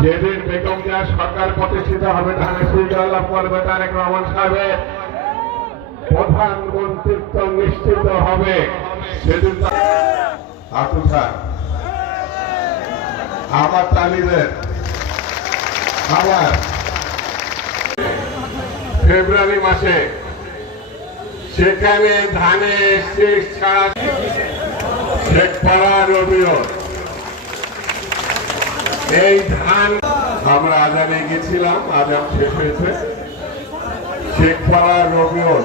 যেদিন বেগম জিয়া সরকার প্রতিষ্ঠিত হবে ধানের সুবিধা লাভ করবে তারেক রহমান সাহেবের প্রধানমন্ত্রিত্ব নিশ্চিত হবে। সেদিন তা- স্যার আবার তালিদের। আবার। ফেব্রুয়ারি মাসে। সেখানে ধানে শেষ ছাড়া শেখ পাড়া রবিও এই ধান আমরা আজানে গেছিলাম আজান শেষ হয়েছে। শেখ পাড়া রবিউল।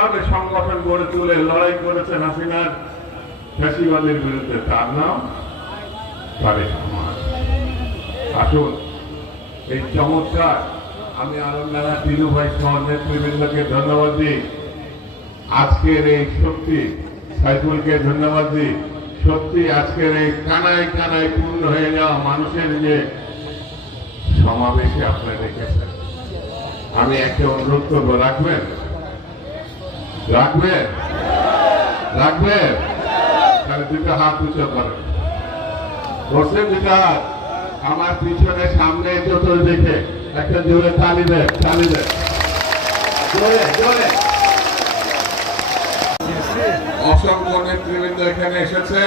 ভাবে সংগঠন গড়ে তুলে, লড়াই করেছেন হাসিনার ফ্যাসিবাদের বিরুদ্ধে, তার নাম রহমান। আসুন, এই চমৎকার, আমি আলমডাঙ্গা দিলু ভাই সহ নেতৃবৃন্দকে ধন্যবাদ দিই। আজকের এই সত্যি সাইফুলকে ধন্যবাদ দিই। সত্যি আজকের এই কানায় কানায় পূর্ণ হয়ে যাওয়া মানুষের যে সমাবেশে আপনারা রেখেছেন আমি একটা অনুরোধ করব, রাখবেন? রাখবেন রাখবে? তাহলে দুটো হাত উঁচু করেন বসে বিকাশ আমার পিছনে, সামনে দেখে, একটা জোরে তালি দেয় তালি জোরে অসংখ্য নেতৃবৃন্দ এখানে এসেছে।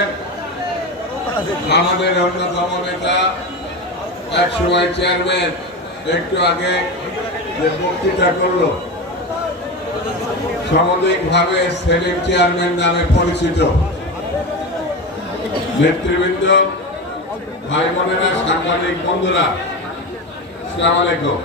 আমাদের অন্যতম নেতা এক সময় চেয়ারম্যান একটু আগে যে বক্তৃতা করল। সামগ্রিক ভাবে সেলিম চেয়ারম্যান নামে পরিচিত। নেতৃবৃন্দ ভাই বোনেরা সাংবাদিক বন্ধুরা আসসালাম আলাইকুম।